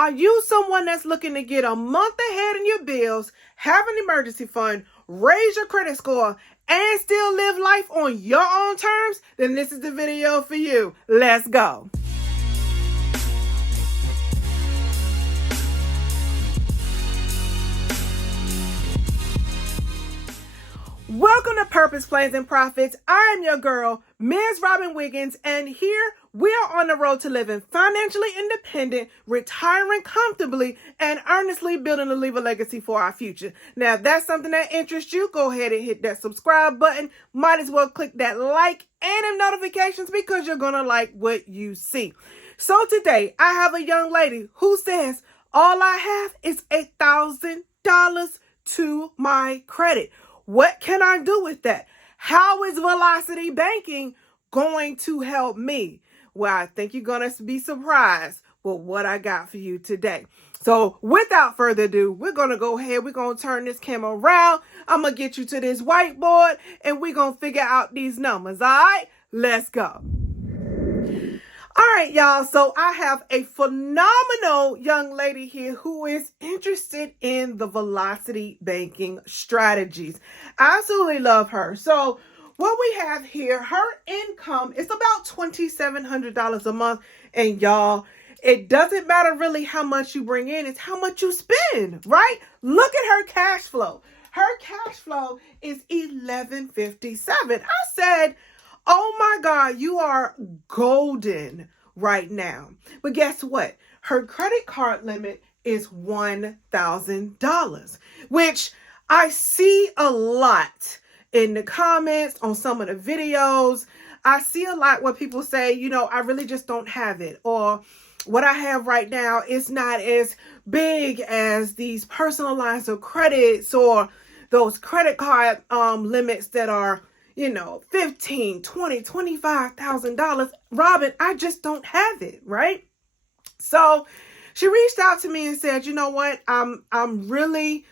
Are you someone that's looking to get a month ahead in your bills, have an emergency fund, raise your credit score, and still live life on your own terms? Then this is the video for you. Let's go. Welcome to Purpose, Plans, and Profits. I am your girl, Ms. Robin Wiggins, and here we are on the road to living financially independent, retiring comfortably, and earnestly building to leave a legacy for our future. Now, if that's something that interests you, go ahead and hit that subscribe button. Might as well click that like and them notifications because you're going to like what you see. So today, I have a young lady who says, all I have is $1,000 to my credit. What can I do with that? How is Velocity Banking going to help me? Well, I think you're going to be surprised with what I got for you today. So without further ado, we're going to go ahead. We're going to turn this camera around. I'm going to get you to this whiteboard and we're going to figure out these numbers. All right, let's go. All right, y'all. So I have a phenomenal young lady here who is interested in the Velocity Banking strategies. I absolutely love her. So what we have here, her income is about $2,700 a month. And y'all, it doesn't matter really how much you bring in, it's how much you spend, right? Look at her cash flow. Her cash flow is $1,157. I said, oh my God, you are golden right now. But guess what? Her credit card limit is $1,000, which I see a lot in the comments on some of the videos. I see a lot where people say, you know, I really just don't have it. Or what I have right now is not as big as these personal lines of credits or those credit card limits that are, you know, $15,000, $20,000, $25,000. Robin, I just don't have it, right? So she reached out to me and said, you know what? I'm really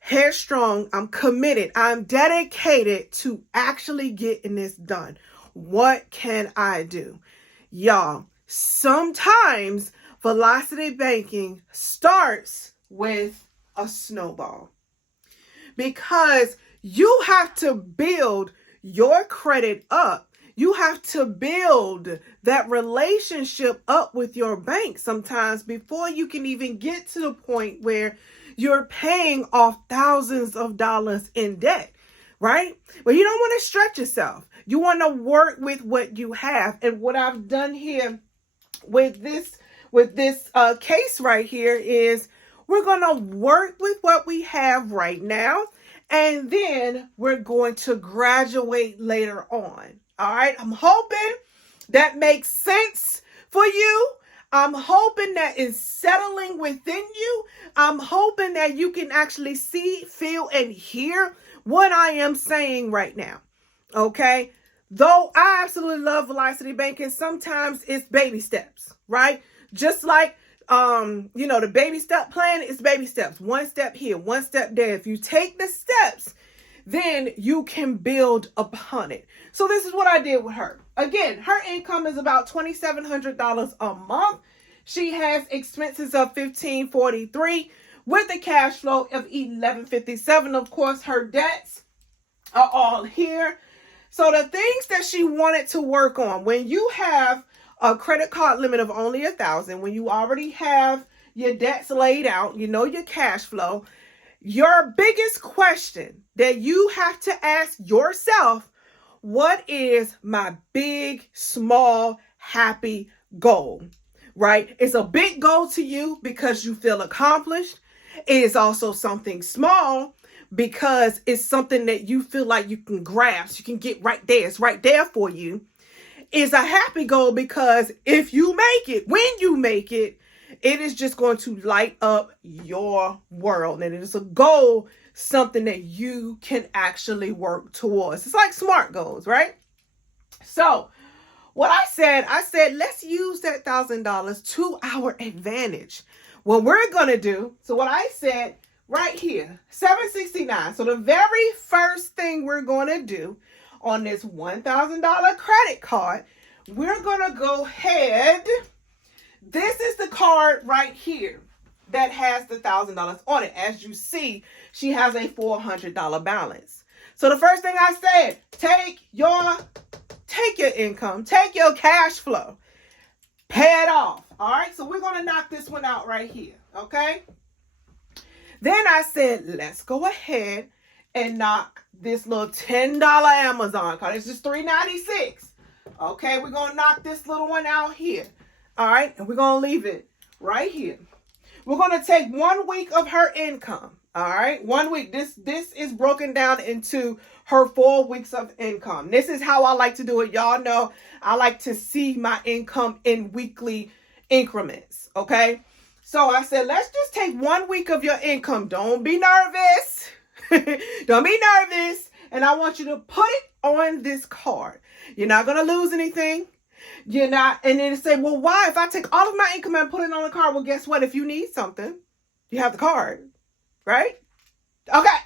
headstrong. I'm committed. I'm dedicated to actually getting this done. What can I do? Y'all, sometimes Velocity Banking starts with a snowball because you have to build your credit up. You have to build that relationship up with your bank sometimes before you can even get to the point where you're paying off thousands of dollars in debt, right? But you don't want to stretch yourself. You want to work with what you have. And what I've done here with this case right here is we're going to work with what we have right now. And then we're going to graduate later on. All right. I'm hoping that makes sense for you. I'm hoping that is settling within you. I'm hoping that you can actually see, feel, and hear what I am saying right now. Okay. Though I absolutely love Velocity Banking, sometimes it's baby steps, right? Just like you know, the baby step plan is baby steps. One step here, one step there. If you take the steps, then you can build upon it. So this is what I did with her. Again, her income is about $2,700 a month. She has expenses of $1,543 with a cash flow of $1,157. Of course, her debts are all here. So the things that she wanted to work on, when you have a credit card limit of only $1,000, when you already have your debts laid out, you know your cash flow, your biggest question that you have to ask yourself, what is my big, small, happy goal, right? It's a big goal to you because you feel accomplished. It is also something small because it's something that you feel like you can grasp, you can get right there. It's right there for you. Is a happy goal because if you make it, when you make it, it is just going to light up your world. And it is a goal, something that you can actually work towards. It's like SMART goals, right? So what I said, let's use that $1,000 to our advantage. What we're going to do, so what I said right here, $769. So the very first thing we're going to do on this $1,000 credit card, we're going to go ahead This is the card right here that has the $1,000 on it. As you see, she has a $400 balance. So the first thing I said, take your income, take your cash flow, pay it off. All right, so we're going to knock this one out right here, okay? Then I said, let's go ahead and knock this little $10 Amazon card. It's just $3.96. Okay, we're going to knock this little one out here. All right, and we're going to leave it right here. We're going to take 1 week of her income. All right, 1 week. This is broken down into her 4 weeks of income. This is how I like to do it. Y'all know I like to see my income in weekly increments. Okay, so I said, let's just take 1 week of your income. Don't be nervous. Don't be nervous. And I want you to put it on this card. You're not going to lose anything. You're not. And then say, well, why? If I take all of my income and put it on the card, well, guess what? If you need something, you have the card. Right? Okay.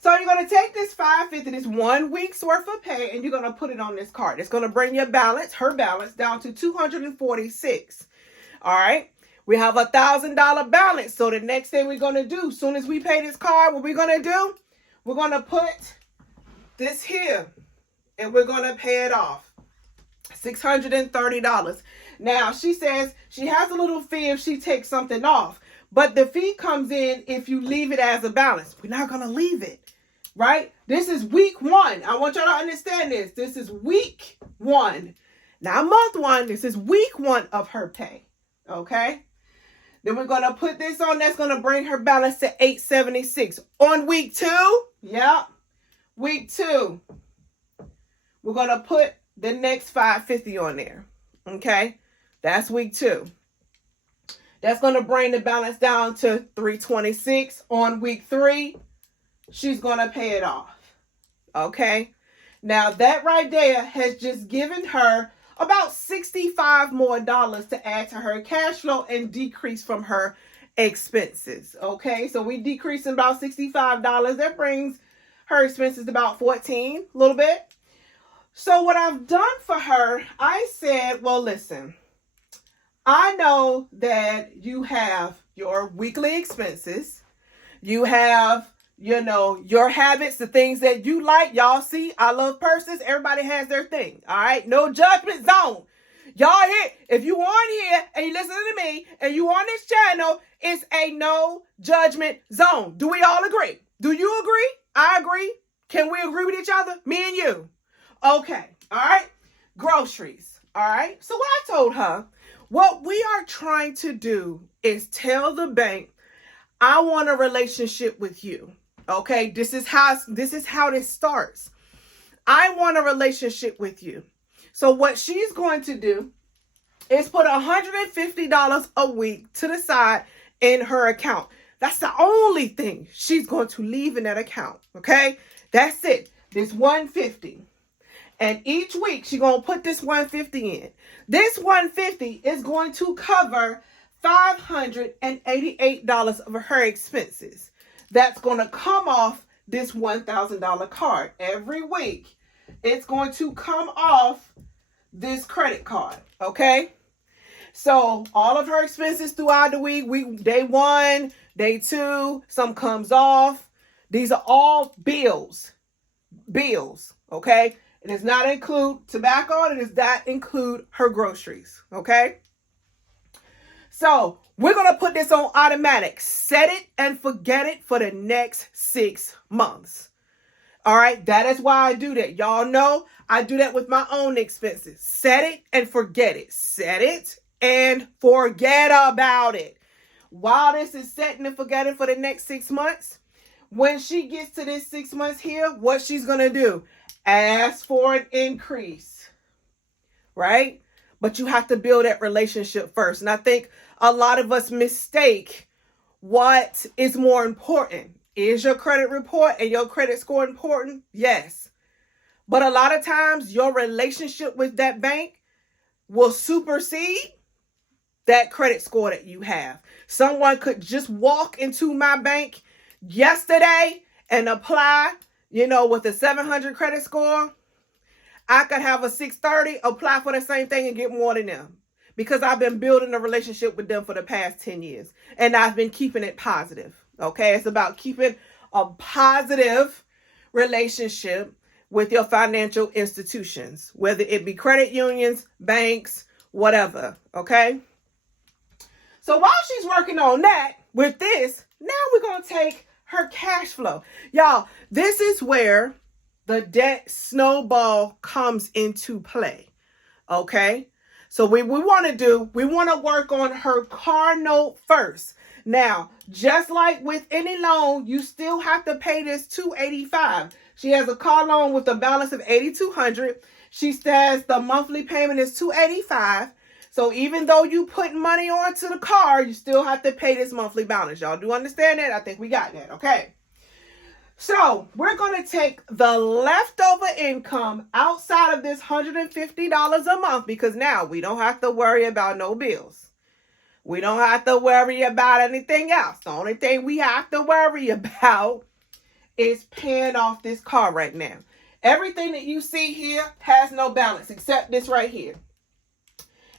So you're going to take this $550, this 1 week's worth of pay, and you're going to put it on this card. It's going to bring your balance, her balance, down to $246. All right. We have a $1,000 balance. So the next thing we're going to do, as soon as we pay this card, what we're going to do, we're going to put this here, and we're going to pay it off. $630. Now, she says she has a little fee if she takes something off. But the fee comes in if you leave it as a balance. We're not going to leave it, right? This is week 1. I want y'all to understand this. This is week 1. Not month 1. This is week 1 of her pay, okay? Then we're going to put this on. That's going to bring her balance to $876. On week 2, yep, week 2, we're going to put the next $550 on there, okay? That's week 2. That's going to bring the balance down to $326. On week 3, she's going to pay it off. Okay. Now that right there has just given her about $65 more to add to her cash flow and decrease from her expenses. Okay. So we decreasing about $65. That brings her expenses about $14, a little bit. So what I've done for her, I said, well, listen, I know that you have your weekly expenses. You have, your habits, the things that you like. Y'all see, I love purses. Everybody has their thing. All right. No judgment zone. Y'all here, if you on here and you listen to me and you on this channel, it's a no judgment zone. Do we all agree? Do you agree? I agree. Can we agree with each other? Me and you. Okay. All right. Groceries. All right. So what I told her, what we are trying to do is tell the bank, I want a relationship with you. Okay. This is how this starts. I want a relationship with you. So what she's going to do is put $150 a week to the side in her account. That's the only thing she's going to leave in that account. Okay. That's it. This $150. And each week she's going to put this $150 in. This $150 is going to cover $588 of her expenses. That's going to come off this $1,000 card. Every week it's going to come off this credit card. Okay. So all of her expenses throughout the week, day 1, day 2, some comes off. These are all bills. Okay. It does not include tobacco. It does not include her groceries. Okay. So we're going to put this on automatic. Set it and forget it for the next 6 months. All right. That is why I do that. Y'all know I do that with my own expenses. Set it and forget it. Set it and forget about it. While this is setting and forgetting for the next 6 months, when she gets to this 6 months here, what she's going to do? Ask for an increase, right? But you have to build that relationship first. And I think a lot of us mistake what is more important. Is your credit report and your credit score important? Yes. But a lot of times your relationship with that bank will supersede that credit score that you have. Someone could just walk into my bank yesterday and apply, with a 700 credit score. I could have a 630, apply for the same thing and get more than them because I've been building a relationship with them for the past 10 years. And I've been keeping it positive. Okay. It's about keeping a positive relationship with your financial institutions, whether it be credit unions, banks, whatever. Okay. So while she's working on that with this, now we're going to take her cash flow. Y'all, this is where the debt snowball comes into play. Okay. So we want to work on her car note first. Now, just like with any loan, you still have to pay this $285. She has a car loan with a balance of $8,200. She says the monthly payment is $285. So even though you put money onto the car, you still have to pay this monthly balance. Y'all do understand that? I think we got that. Okay. So we're going to take the leftover income outside of this $150 a month, because now we don't have to worry about no bills. We don't have to worry about anything else. The only thing we have to worry about is paying off this car right now. Everything that you see here has no balance except this right here.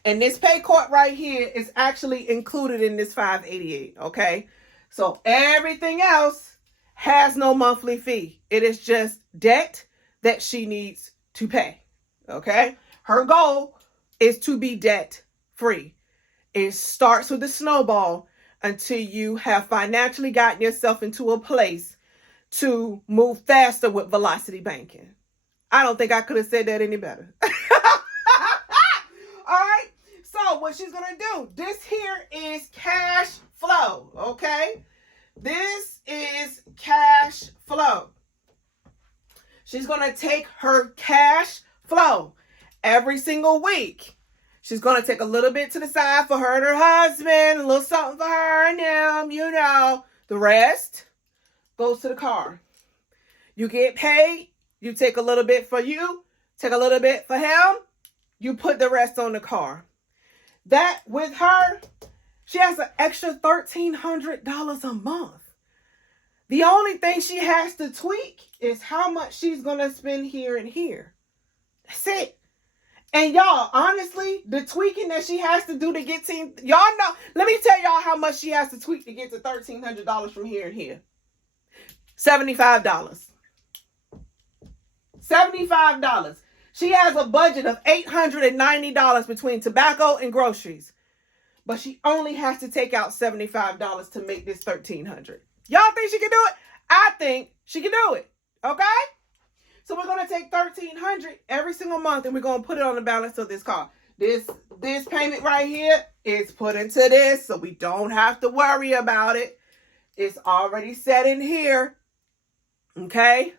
And this pay court right here is actually included in this $588. Okay. So everything else has no monthly fee. It is just debt that she needs to pay. Okay. Her goal is to be debt free. It starts with the snowball until you have financially gotten yourself into a place to move faster with velocity banking. I don't think I could have said that any better. All right. So what she's going to do, this here is cash flow. Okay. This is cash flow. She's going to take her cash flow every single week. She's going to take a little bit to the side for her and her husband, a little something for her and them, you know. The rest goes to the car. You get paid. You take a little bit for you, take a little bit for him. You put the rest on the car. That with her, she has an extra $1,300 a month. The only thing she has to tweak is how much she's going to spend here and here. That's it. And y'all, honestly, the tweaking that she has to do to get to, y'all know, let me tell y'all how much she has to tweak to get to $1,300 from here and here. $75. $75. She has a budget of $890 between tobacco and groceries. But she only has to take out $75 to make this $1,300. Y'all think she can do it? I think she can do it. Okay? So we're going to take $1,300 every single month and we're going to put it on the balance of this car. This payment right here is put into this, so we don't have to worry about it. It's already set in here. Okay?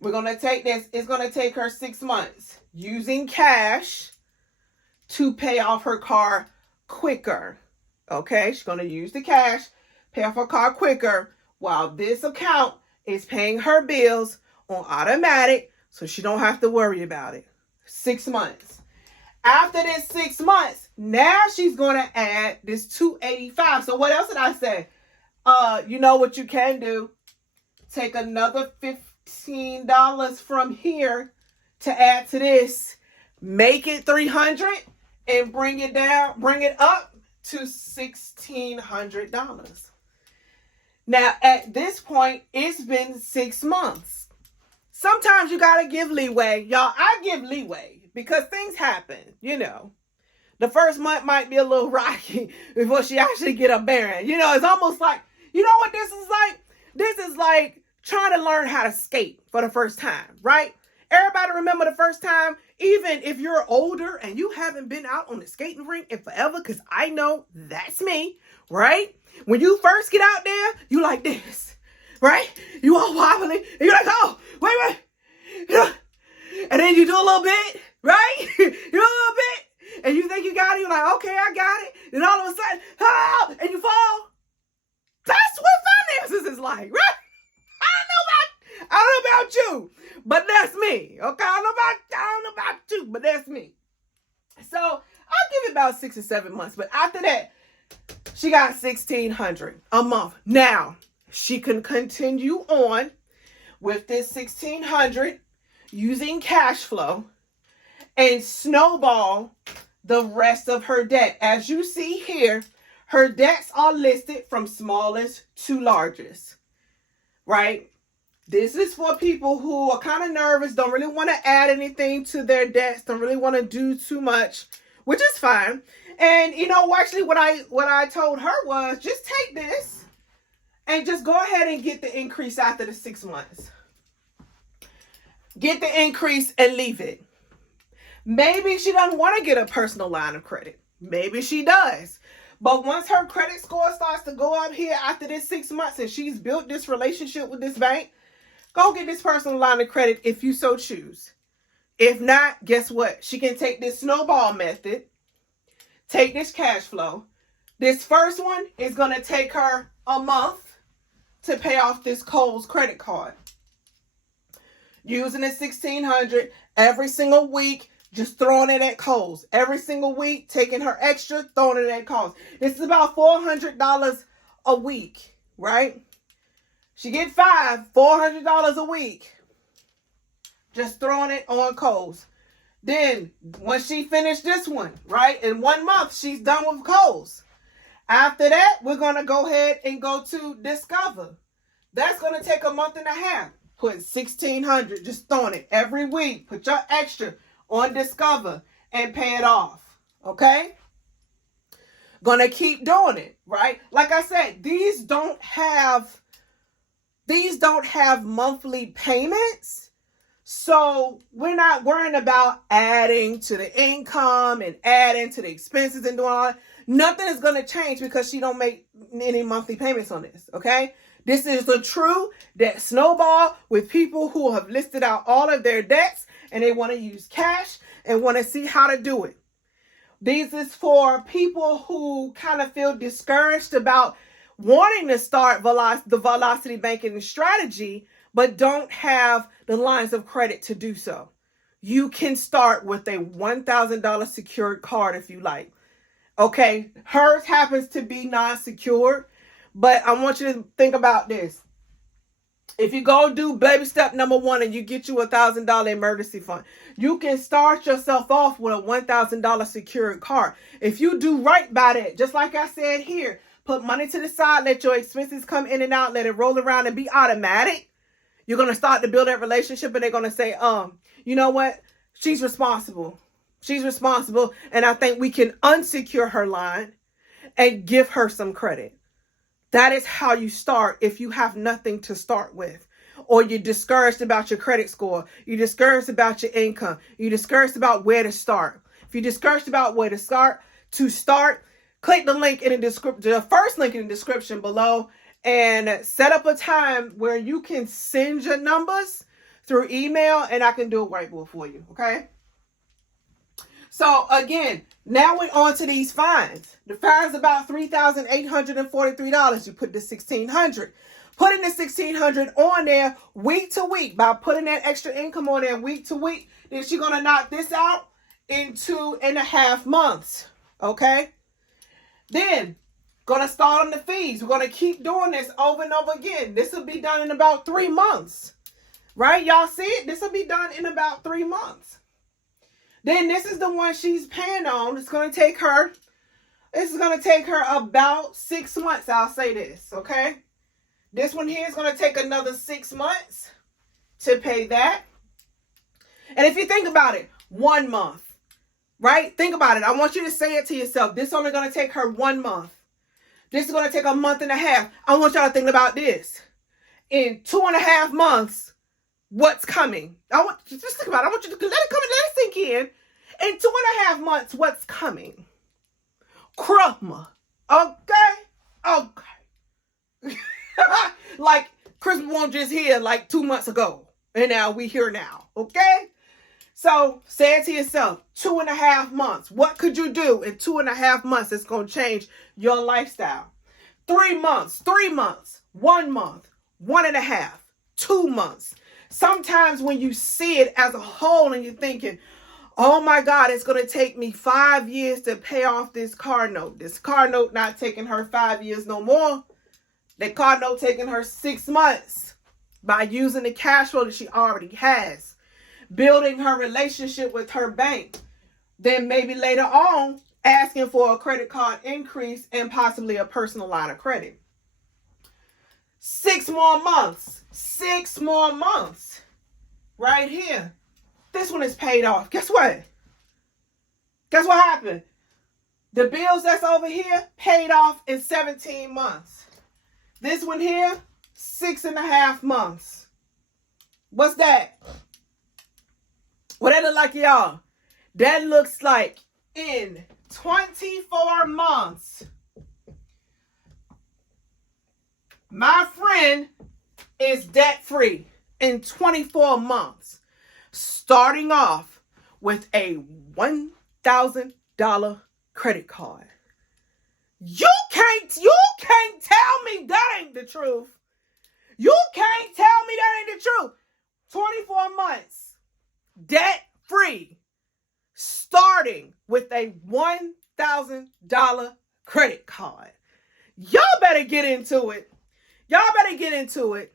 We're going to take this. It's going to take her 6 months using cash to pay off her car quicker. Okay? She's going to use the cash, pay off her car quicker, while this account is paying her bills on automatic, so she don't have to worry about it. 6 months. After this 6 months, now she's going to add this $285. So what else did I say? You know what you can do? Take another $15 from here to add to this. Make it $300 and bring it up to $1,600. Now, at this point, it's been 6 months. Sometimes you got to give leeway. Y'all, I give leeway because things happen, you know. The first month might be a little rocky before she actually get a bearing. You know, it's almost like, you know what this is like? This is like trying to learn how to skate for the first time, right? Everybody remember the first time, even if you're older and you haven't been out on the skating rink in forever, because I know that's me, right? When you first get out there, you like this, right? You all wobbly, and you're like, oh, wait. And then you do a little bit, right? You do a little bit, and you think you got it. You're like, okay, I got it. And all of a sudden, oh, and you fall. That's what finances is like, right? I don't know about you, but that's me. Okay, I don't know about you, but that's me. So I'll give it about 6 or 7 months. But after that, she got $1,600 a month. Now she can continue on with this $1,600 using cash flow and snowball the rest of her debt. As you see here, her debts are listed from smallest to largest, right? This is for people who are kind of nervous, don't really want to add anything to their debts, don't really want to do too much, which is fine. And you know, actually what I told her was just take this and just go ahead and get the increase after the 6 months. Get the increase and leave it. Maybe she doesn't want to get a personal line of credit. Maybe she does. But once her credit score starts to go up here after this 6 months and she's built this relationship with this bank, go get this personal line of credit if you so choose. If not, guess what? She can take this snowball method, take this cash flow. This first one is going to take her a month to pay off this Kohl's credit card. Using the $1,600 every single week, just throwing it at Kohl's. Every single week, taking her extra, throwing it at Kohl's. This is about $400 a week, right? She get $400 a week. Just throwing it on Kohl's. Then, when she finished this one, right? In 1 month, she's done with Kohl's. After that, we're going to go ahead and go to Discover. That's going to take a month and a half. Put $1,600, just throwing it every week. Put your extra on Discover and pay it off. Okay? Gonna keep doing it, right? Like I said, these don't have monthly payments. So we're not worrying about adding to the income and adding to the expenses and doing all that. Nothing is going to change because she don't make any monthly payments on this, okay? This is the true debt snowball with people who have listed out all of their debts and they want to use cash and want to see how to do it. This is for people who kind of feel discouraged about wanting to start the velocity banking strategy, but don't have the lines of credit to do so. You can start with a $1,000 secured card if you like. Okay, hers happens to be non-secured, but I want you to think about this. If you go do baby step number 1 and you get you $1,000 emergency fund, you can start yourself off with a $1,000 secured card. If you do right by that, just like I said here, put money to the side, let your expenses come in and out, let it roll around and be automatic. You're going to start to build that relationship and they're going to say, you know what? She's responsible. She's responsible. And I think we can unsecure her line and give her some credit. That is how you start if you have nothing to start with. Or you're discouraged about your credit score. You're discouraged about your income. You're discouraged about where to start. If you're discouraged about where to start, click the link in the description, the first link in the description below, and set up a time where you can send your numbers through email and I can do a whiteboard for you, okay? So again, now we're on to these fines. The fine's about $3,843. You put the $1,600. Putting the $1,600 on there week to week by putting that extra income on there week to week, then she's going to knock this out in 2.5 months, okay? Then, going to start on the fees. We're going to keep doing this over and over again. This will be done in about 3 months, right? Y'all see it? This will be done in about 3 months. Then this is the one she's paying on. This is going to take her about 6 months. I'll say this, okay? This one here is going to take another 6 months to pay that. And if you think about it, 1 month, right? Think about it. I want you to say it to yourself. This is only going to take her 1 month. This is going to take a month and a half. I want y'all to think about this. In 2.5 months, what's coming? Just think about it. I want you to let it come and let it sink in. In 2.5 months, what's coming? Krumma. Okay? Like Christmas won't just here like 2 months ago. And now we here now. Okay? So say it to yourself. 2.5 months. What could you do in 2.5 months that's going to change your lifestyle? 3 months. 3 months. 1 month. 1.5. 2 months. Sometimes when you see it as a whole and you're thinking, oh my God, it's going to take me 5 years to pay off this car note. This car note not taking her 5 years no more. The car note taking her 6 months by using the cash flow that she already has. Building her relationship with her bank. then maybe later on asking for a credit card increase and possibly a personal line of credit. 6 more months. 6 more months. Right here. This one is paid off. Guess what? Guess what happened? The bills that's over here paid off in 17 months. This one here, 6.5 months. What's that? What that look like, y'all? That looks like in 24 months, my friend is debt-free in 24 months, starting off with a $1,000 credit card. You can't tell me that ain't the truth. You can't tell me that ain't the truth. 24 months, debt-free, starting with a $1,000 credit card. Y'all better get into it. Y'all better get into it.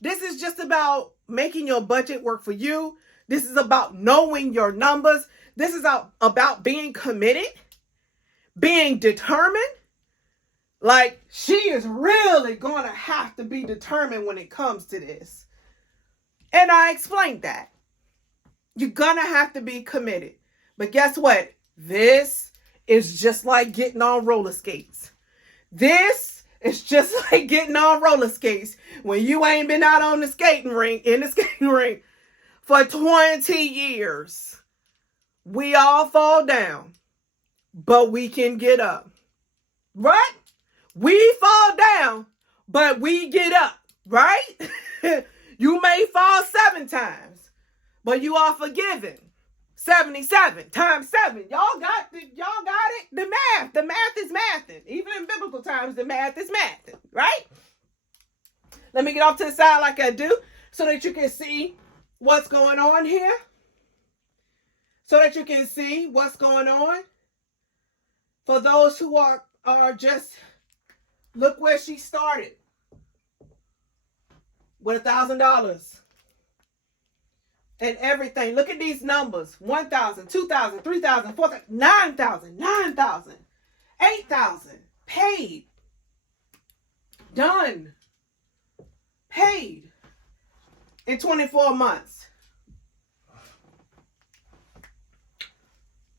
This is just about making your budget work for you. This is about knowing your numbers. This is about being committed, being determined. Like, she is really going to have to be determined when it comes to this. And I explained that. You're going to have to be committed. But guess what? This is just like getting on roller skates. This is just like getting on roller skates when you ain't been out on the skating rink, for 20 years. We all fall down, but we can get up. Right? We fall down, but we get up. Right? You may fall 7 times, but you are forgiven. 77 times 7. Y'all got it? The math. The math is mathing. Even in biblical times, the math is mathing. Right? Let me get off to the side like I do so that you can see what's going on here. So that you can see what's going on. For those who are just, look where she started. With $1,000. And everything. Look at these numbers. 1,000, 2,000, 3,000, 4,000, 9,000, 9,000, 8,000. Paid. Done. Paid. In 24 months.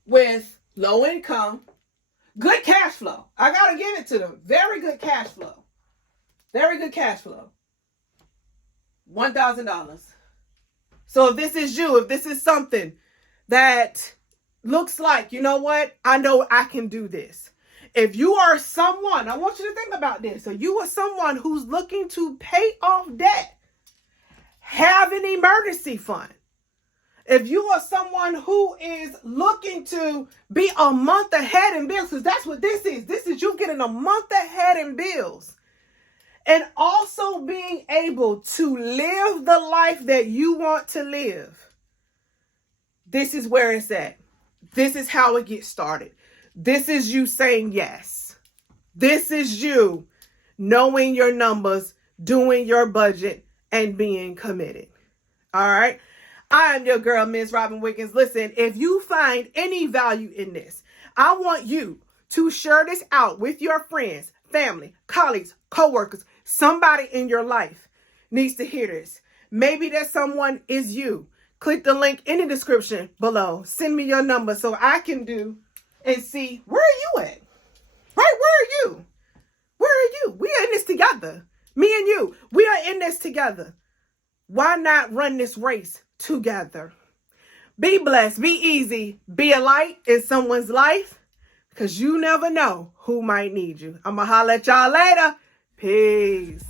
With low income. Good cash flow. I got to give it to them. Very good cash flow. Very good cash flow. $1,000. So if this is you, if this is something that looks like, you know what? I know I can do this. If you are someone, I want you to think about this. If you are someone who's looking to pay off debt, have an emergency fund. If you are someone who is looking to be a month ahead in bills, because that's what this is. This is you getting a month ahead in bills. And also being able to live the life that you want to live. This is where it's at. This is how it gets started. This is you saying yes. This is you knowing your numbers, doing your budget, and being committed. All right? I am your girl, Ms. Robin Wiggins. Listen, if you find any value in this, I want you to share this out with your friends, family, colleagues, coworkers. Somebody in your life needs to hear this. Maybe that someone is you. Click the link in the description below. Send me your number so I can do and see, where are you at? Right? Where are you? Where are you? We are in this together. Me and you. We are in this together. Why not run this race together? Be blessed. Be easy. Be a light in someone's life, because you never know who might need you. I'm going to holler at y'all later. Peace.